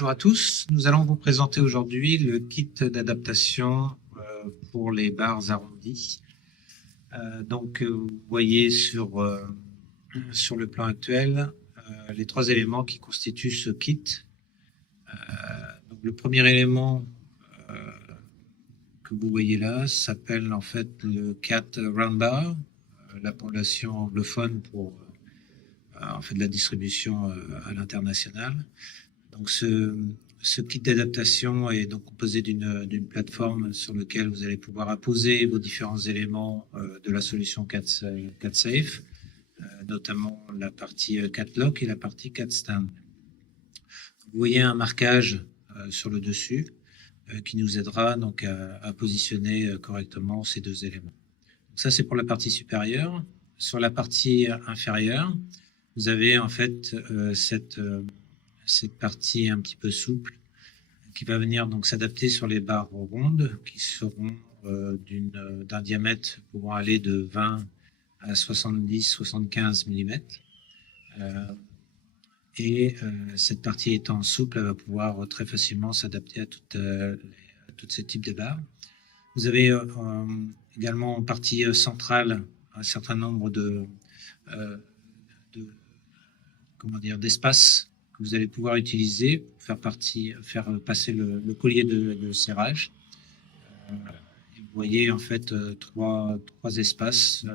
Bonjour à tous, nous allons vous présenter aujourd'hui le kit d'adaptation pour les barres arrondies. Vous voyez sur le plan actuel les trois éléments qui constituent ce kit. Donc, le premier élément que vous voyez là s'appelle en fait le CAT Round Bar, l'appellation anglophone pour en fait la distribution à l'international. Donc ce kit d'adaptation est donc composé d'une plateforme sur laquelle vous allez pouvoir apposer vos différents éléments de la solution CAT-Safe, notamment la partie CAT-Lock et la partie CAT-Stand. Vous voyez un marquage sur le dessus qui nous aidera donc à positionner correctement ces deux éléments. Donc ça, c'est pour la partie supérieure. Sur la partie inférieure, vous avez en fait cette partie un petit peu souple qui va venir donc s'adapter sur les barres rondes qui seront d'un diamètre pouvant aller de 20 à 70-75 mm. Cette partie étant souple, elle va pouvoir très facilement s'adapter à tous ces types de barres. Vous avez également en partie centrale un certain nombre d'espaces que vous allez pouvoir utiliser pour faire passer le collier de serrage. Vous voyez en fait trois espaces.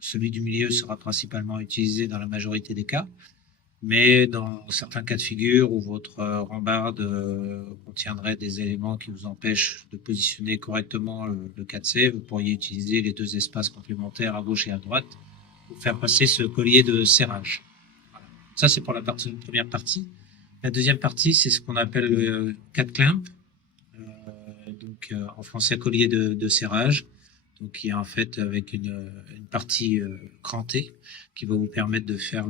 Celui du milieu sera principalement utilisé dans la majorité des cas, mais dans certains cas de figure où votre rambarde contiendrait des éléments qui vous empêchent de positionner correctement le 4C, vous pourriez utiliser les deux espaces complémentaires à gauche et à droite pour faire passer ce collier de serrage. Voilà. Ça, c'est pour la première partie. La deuxième partie, c'est ce qu'on appelle le 4 clamp, en français collier de serrage, donc qui est en fait avec une partie crantée qui va vous permettre de faire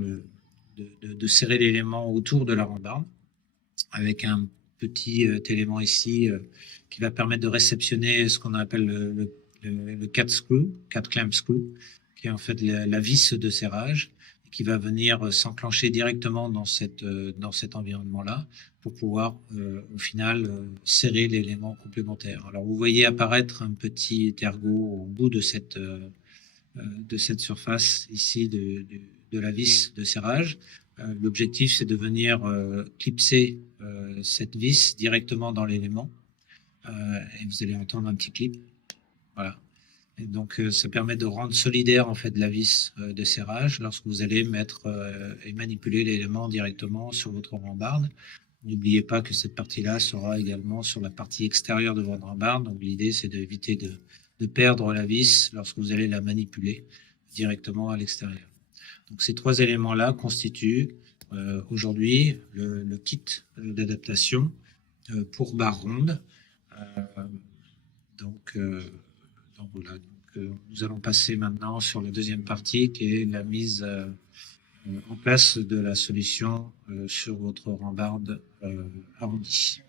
de serrer l'élément autour de la rambarde avec un petit élément ici qui va permettre de réceptionner ce qu'on appelle le 4 clamp screw, qui est en fait la vis de serrage et qui va venir s'enclencher directement dans cet environnement-là pour pouvoir au final serrer l'élément complémentaire. Alors vous voyez apparaître un petit ergot au bout de cette surface ici de la vis de serrage. L'objectif, c'est de venir clipser cette vis directement dans l'élément. Et vous allez entendre un petit clip. Voilà. Et donc, ça permet de rendre solidaire en fait la vis de serrage lorsque vous allez mettre et manipuler l'élément directement sur votre rambarde. N'oubliez pas que cette partie-là sera également sur la partie extérieure de votre rambarde. Donc, l'idée, c'est d'éviter de perdre la vis lorsque vous allez la manipuler directement à l'extérieur. Donc, ces trois éléments-là constituent aujourd'hui le kit d'adaptation pour barre ronde. Voilà. Nous allons passer maintenant sur la deuxième partie qui est la mise en place de la solution sur votre rambarde arrondie.